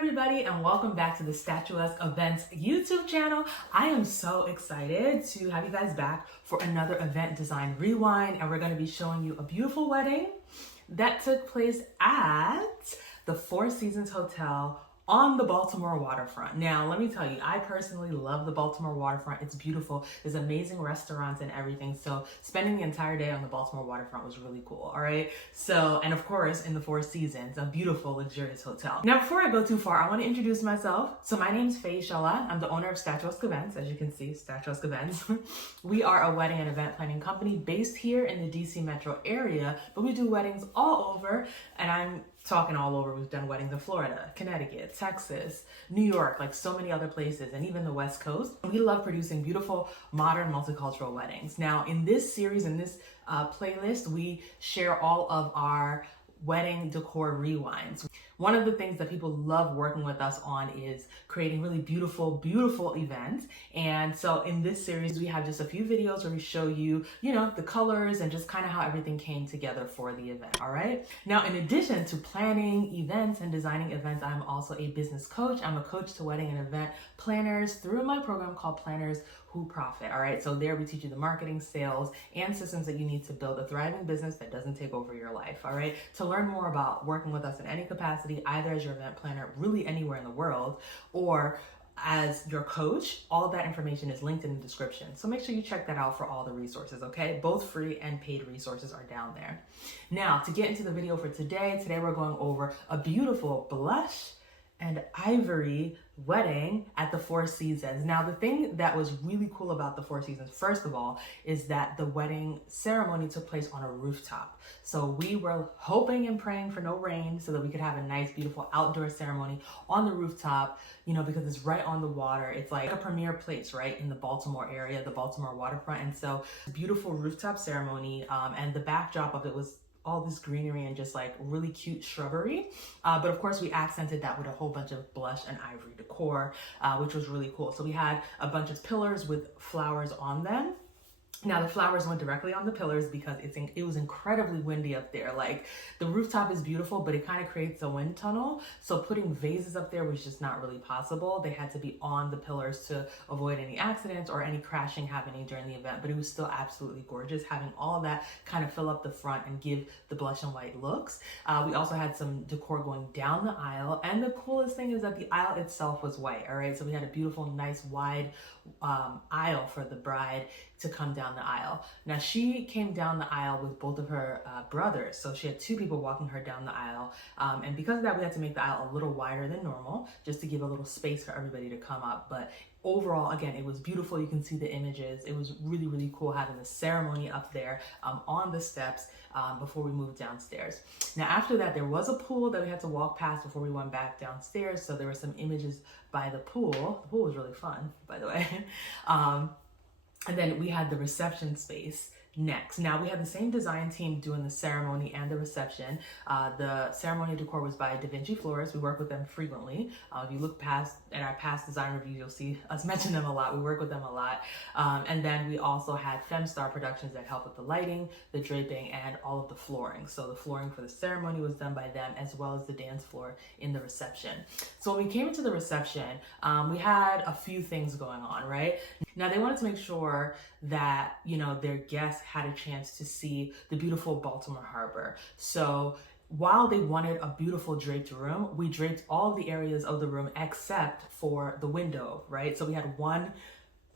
everybody, and welcome back to the Statuesque Events YouTube channel. I am so excited to have you guys back for another event design rewind, and we're going to be showing you a beautiful wedding that took place at the Four Seasons Hotel on the Baltimore waterfront. Now, let me tell you, I personally love the Baltimore waterfront. It's beautiful. There's amazing restaurants and everything. So spending the entire day on the Baltimore waterfront was really cool. All right. So, and of course, in the Four Seasons, a beautiful, luxurious hotel. Now, before I go too far, I want to introduce myself. So my name is Faye Shala. I'm the owner of Statuesque Events. As you can see, Statuesque Events. We are a wedding and event planning company based here in the DC metro area, but we do weddings all over, and I'm talking all over. We've done weddings in Florida, Connecticut, Texas, New York, like so many other places, and even the West Coast. We love producing beautiful, modern, multicultural weddings. Now, in this series, in this playlist, we share all of our wedding decor rewinds. One of the things that people love working with us on is creating really beautiful events. And so in this series, we have just a few videos where we show you, the colors and just kind of how everything came together for the event. All right. Now, in addition to planning events and designing events, I'm also a business coach. I'm a coach to wedding and event planners through my program called Planners Who Profit. All right. So there we teach you the marketing, sales, and systems that you need to build a thriving business that doesn't take over your life. All right. To learn more about working with us in any capacity, either as your event planner, really anywhere in the world, or as your coach, all of that information is linked in the description. So make sure you check that out for all the resources, okay? Both free and paid resources are down there. Now, to get into the video for today we're going over a beautiful blush and ivory wedding at the Four Seasons. Now, the thing that was really cool about the Four Seasons, first of all, is that the wedding ceremony took place on a rooftop. So we were hoping and praying for no rain so that we could have a nice, beautiful outdoor ceremony on the rooftop, because it's right on the water. It's like a premier place, right, in the Baltimore area, the Baltimore waterfront. And so beautiful rooftop ceremony, and the backdrop of it was all this greenery and just like really cute shrubbery. But of course we accented that with a whole bunch of blush and ivory decor, which was really cool. So we had a bunch of pillars with flowers on them. Now, the flowers went directly on the pillars because it was incredibly windy up there. Like, the rooftop is beautiful, but it kind of creates a wind tunnel. So putting vases up there was just not really possible. They had to be on the pillars to avoid any accidents or any crashing happening during the event. But it was still absolutely gorgeous, having all of that kind of fill up the front and give the blush and white looks. We also had some decor going down the aisle. And the coolest thing is that the aisle itself was white, all right? So we had a beautiful, nice, wide aisle for the bride to come down the aisle. Now, she came down the aisle with both of her brothers. So she had two people walking her down the aisle. And because of that, we had to make the aisle a little wider than normal, just to give a little space for everybody to come up. But overall, again, it was beautiful. You can see the images. It was really, really cool having the ceremony up there on the steps before we moved downstairs. Now, after that, there was a pool that we had to walk past before we went back downstairs. So there were some images by the pool. The pool was really fun, by the way. And then we had the reception space next. Now, we had the same design team doing the ceremony and the reception. The ceremony decor was by Da Vinci Florists. We work with them frequently. If you look at our past design reviews, you'll see us mention them a lot. We work with them a lot. And then we also had Femstar Productions that helped with the lighting, the draping, and all of the flooring. So the flooring for the ceremony was done by them, as well as the dance floor in the reception. So when we came into the reception, we had a few things going on, right? Now, they wanted to make sure that, their guests had a chance to see the beautiful Baltimore Harbor. So while they wanted a beautiful draped room, we draped all the areas of the room except for the window, right? So we had one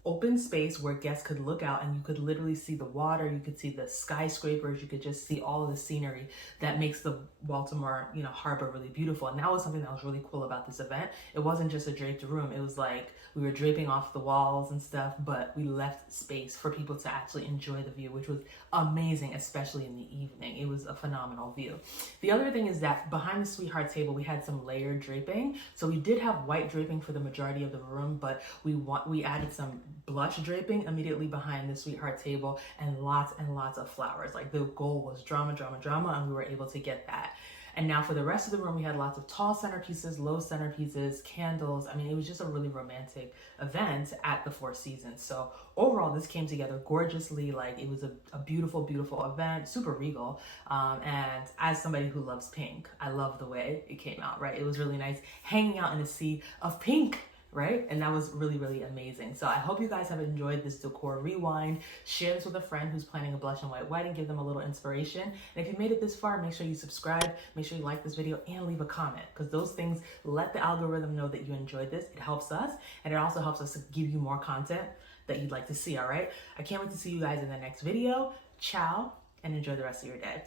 open space where guests could look out and you could literally see the water, you could see the skyscrapers, you could just see all of the scenery that makes the Baltimore, harbor really beautiful. And that was something that was really cool about this event. It wasn't just a draped room. It was like we were draping off the walls and stuff, but we left space for people to actually enjoy the view, which was amazing, especially in the evening. It was a phenomenal view. The other thing is that behind the sweetheart table, we had some layered draping. So we did have white draping for the majority of the room, but we added some blush draping immediately behind the sweetheart table and lots of flowers. Like, the goal was drama, and we were able to get that. And now for the rest of the room, we had lots of tall centerpieces, low centerpieces, candles. I mean, it was just a really romantic event at the Four Seasons. So overall, this came together gorgeously. Like, it was a beautiful, beautiful event, super regal. And as somebody who loves pink, I love the way it came out, right? It was really nice hanging out in a sea of pink, right? And that was really, really amazing. So I hope you guys have enjoyed this decor rewind. Share this with a friend who's planning a blush and white wedding. Give them a little inspiration. And if you made it this far, make sure you subscribe, make sure you like this video, and leave a comment, because those things let the algorithm know that you enjoyed this. It helps us, and it also helps us to give you more content that you'd like to see, all right? I can't wait to see you guys in the next video. Ciao, and enjoy the rest of your day.